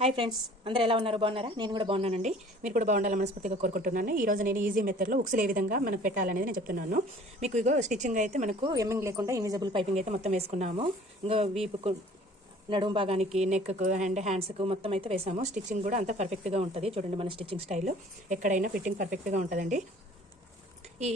Hi friends, అందరూ ఎలా ఉన్నారు? బాగున్నారా? నేను కూడా బాగున్నానండి. మీరు కూడా బాగుండాలని మనస్ఫూర్తిగా కోరుకుంటున్నాను. ఈ రోజు నేను ఈజీ మెథడ్లో ఉక్సులు ఏ విధంగా మనం పెట్టాలనేది నేను చెప్తున్నాను. మీకు ఇగో స్టిచ్చింగ్ అయితే మనకు ఎమ్మింగ్ లేకుండా ఇన్విజిబుల్ పైపింగ్ అయితే మొత్తం వేసుకున్నాము. ఇంకా వీపుకు, నడుము భాగానికి, నెక్కు, హ్యాండ్స్కు మొత్తం అయితే వేసాము. స్టిచ్చింగ్ కూడా అంత పర్ఫెక్ట్గా ఉంటుంది. చూడండి, మన స్టిచ్చింగ్ స్టైల్ ఎక్కడైనా ఫిట్టింగ్ పర్ఫెక్ట్గా ఉంటుందండి.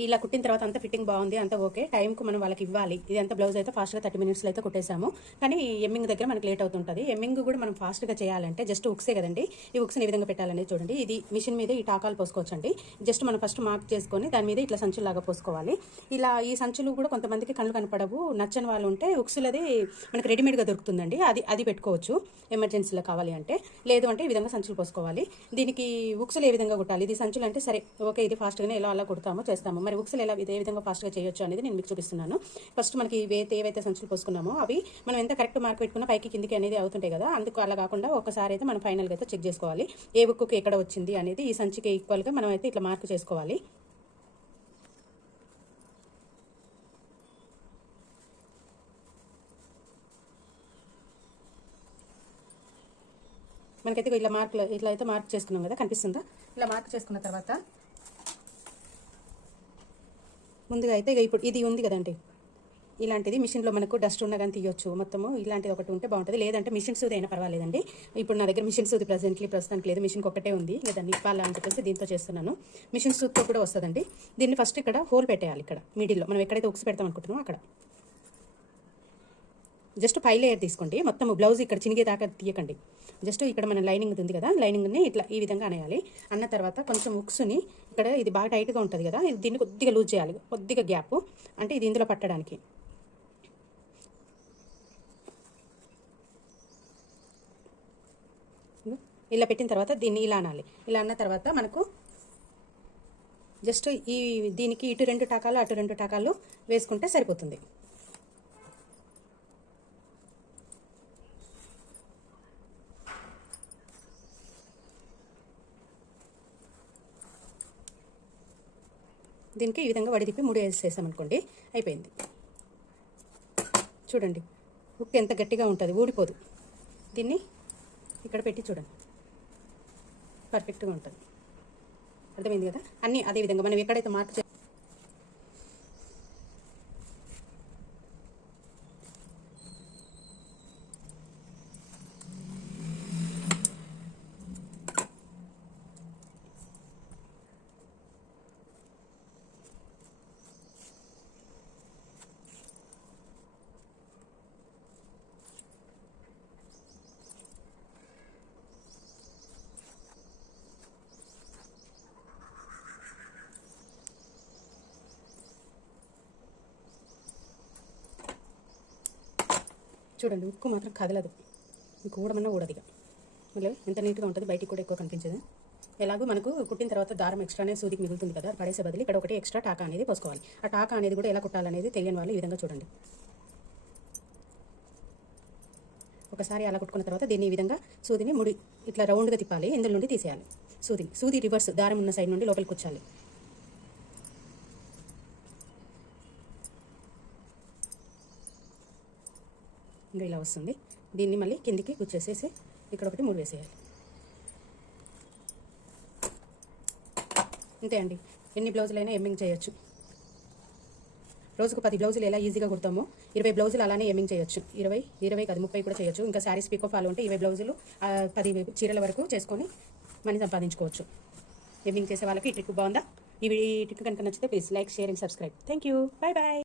ఇలా కుట్టిన తర్వాత అంతా ఫిట్టింగ్ బాగుంది, అంతా ఓకే. టైంకు మనం వాళ్ళకి ఇవ్వాలి. ఇది అంతా బ్లౌజ్ అయితే ఫాస్ట్గా 30 minutesలో అయితే కుట్టేసాము. కానీ ఎమ్మింగ్ దగ్గర మనకి లేట్ అవుతుంటుంది. ఎమ్మింగ్ కూడా మనం ఫాస్ట్గా చేయాలంటే జస్ట్ ఉక్సే కదండి. ఈ ఉక్స్ని ఏ విధంగా పెట్టాలనేది చూడండి. ఇది మిషన్ మీద ఈ టాకాలు పోసుకోవచ్చండి. జస్ట్ మనం ఫస్ట్ మార్క్ చేసుకొని దాని మీద ఇట్లా సంచులాగా పోసుకోవాలి. ఇలా ఈ సంచులు కూడా కొంతమందికి కళ్ళు కనపడవు, నచ్చని వాళ్ళు ఉంటే ఉక్సులది మనకి రెడీమేడ్గా దొరుకుతుందండి. అది పెట్టుకోవచ్చు ఎమర్జెన్సీలో కావాలి అంటే. లేదు అంటే ఈ విధంగా సంచులు పోసుకోవాలి. దీనికి ఉక్సులు ఏ విధంగా కుట్టాలి? ఇది సంచులు అంటే సరే ఓకే, ఇది ఫాస్ట్గానే ఎలా అలా కుడతామో చేస్తాము. మరి ఉక్సులు ఎలా ఏ విధంగా ఫాస్ట్గా చేయొచ్చు అనేది నేను మీకు చూపిస్తున్నాను. ఫస్ట్ మనకి ఏవైతే సంచులు పోసుకున్నామో అవి మనం ఎంత కరెక్ట్ మార్క్ పెట్టుకున్నా పైకి కిందికి అనేది అవుతుంటాయి కదా. అందుకు అలా కాకుండా ఒకసారి అయితే మనం ఫైనల్గా అయితే చెక్ చేసుకోవాలి ఏ బుక్కు ఎక్కడ వచ్చింది అనేది. ఈ సంచికి ఈక్వల్గా మనం అయితే ఇట్లా మార్క్ చేసుకోవాలి. మనకైతే ఇట్లా అయితే మార్క్ చేసుకున్నాం కదా, కనిపిస్తుందా? ఇలా మార్క్ చేసుకున్న తర్వాత ముందుగా అయితే ఇప్పుడు ఇది ఉంది కదండి, ఇలాంటిది మిషన్లో మనకు డస్ట్ ఉన్న కానీ తీయొచ్చు. మొత్తము ఇలాంటిది ఒకటి ఉంటే బాగుంటుంది. లేదంటే మిషన్ సూది అయినా పర్వాలేదండి. ఇప్పుడు నా దగ్గర మిషన్ సూది ప్రస్తుతానికి లేదు, మిషన్కి ఒకటే ఉంది. దాన్ని ఇప్పాలని చెప్పేసి దీంతో చేస్తున్నాను. మిషన్ సూదితో కూడా వస్తుందండి. దీన్ని ఫస్ట్ ఇక్కడ హోల్ పెట్టేయాలి. ఇక్కడ మిడిల్లో మనం ఎక్కడైతే ఉక్స్ పెడతాం అనుకుంటున్నామో అక్కడ జస్ట్ 5 లేయర్ తీసుకోండి. మొత్తం బ్లౌజ్ ఇక్కడ చినిగే దాకా తీయకండి. జస్ట్ ఇక్కడ మన లైనింగ్ ఉంది కదా, లైనింగ్ని ఇట్లా ఈ విధంగా అనేయాలి. అన్న తర్వాత కొంచెం ఉక్స్ని ఇక్కడ ఇది బాగా టైట్గా ఉంటుంది కదా, దీన్ని కొద్దిగా లూజ్ చేయాలి. కొద్దిగా గ్యాప్ అంటే ఇది ఇందులో పట్టడానికి. ఇలా పెట్టిన తర్వాత దీన్ని ఇలా అనాలి. ఇలా అన్న తర్వాత మనకు జస్ట్ దీనికి ఇటు 2 టాకాలు అటు 2 టాకాలు వేసుకుంటే సరిపోతుంది. దీనికి ఈ విధంగా వడిదిప్పి 3 వేసేసామనుకోండి, అయిపోయింది. చూడండి, హుక్ ఎంత గట్టిగా ఉంటుంది, ఊడిపోదు. దీన్ని ఇక్కడ పెట్టి చూడండి, పర్ఫెక్ట్గా ఉంటుంది. అర్థమైంది కదా? అన్నీ అదే విధంగా మనం ఎక్కడైతే మార్క్ చూడండి, ఉక్కు మాత్రం కదలదు, మీకు ఊడమన్నా ఊడదిగా. మళ్ళీ ఎంత నీట్గా ఉంటుంది, బయటికి కూడా ఎక్కువ కనిపించదు. ఎలాగో మనకు కుట్టిన తర్వాత దారం ఎక్స్ట్రానే సూదికి మిగులుతుంది కదా, పడేసే బదులు ఇక్కడ ఒకటి ఎక్స్ట్రా టాకా అనేది పోసుకోవాలి. ఆ టాకా అనేది కూడా ఎలా కుట్టాలనేది తెలియని వాళ్ళు ఈ విధంగా చూడండి. ఒకసారి అలా కుట్టుకున్న తర్వాత దీన్ని ఈ విధంగా సూదిని ఇట్లా రౌండ్గా తిప్పాలి. ఇందులో నుండి తీసేయాలి సూది రివర్స్ దారం ఉన్న సైడ్ నుండి లోపలికి కూర్చాలి. ఇంకా ఇలా వస్తుంది. దీన్ని మళ్ళీ కిందికి కూర్చేసేసి ఇక్కడ ఒకటి 3 వేసేయాలి. అంతే అండి, ఎన్ని బ్లౌజులైనా ఎమ్మింగ్ చేయొచ్చు. రోజుకు 10 బ్లౌజులు ఎలా ఈజీగా కుడతామో 20 బ్లౌజులు అలానే ఎమ్మింగ్ చేయొచ్చు. 20 కాదు 30 కూడా చేయొచ్చు. ఇంకా శారీస్ పికో ఫాలో ఉంటే 20 బ్లౌజులు 10 చీరల వరకు చేసుకొని మనీ సంపాదించుకోవచ్చు. ఎమ్మింగ్ చేసే వాళ్ళకి ఈ ట్రిక్ బాగుందా? ఈ ట్రిక్ కనుక నచ్చితే please like, share and subscribe. Thank you. Bye bye.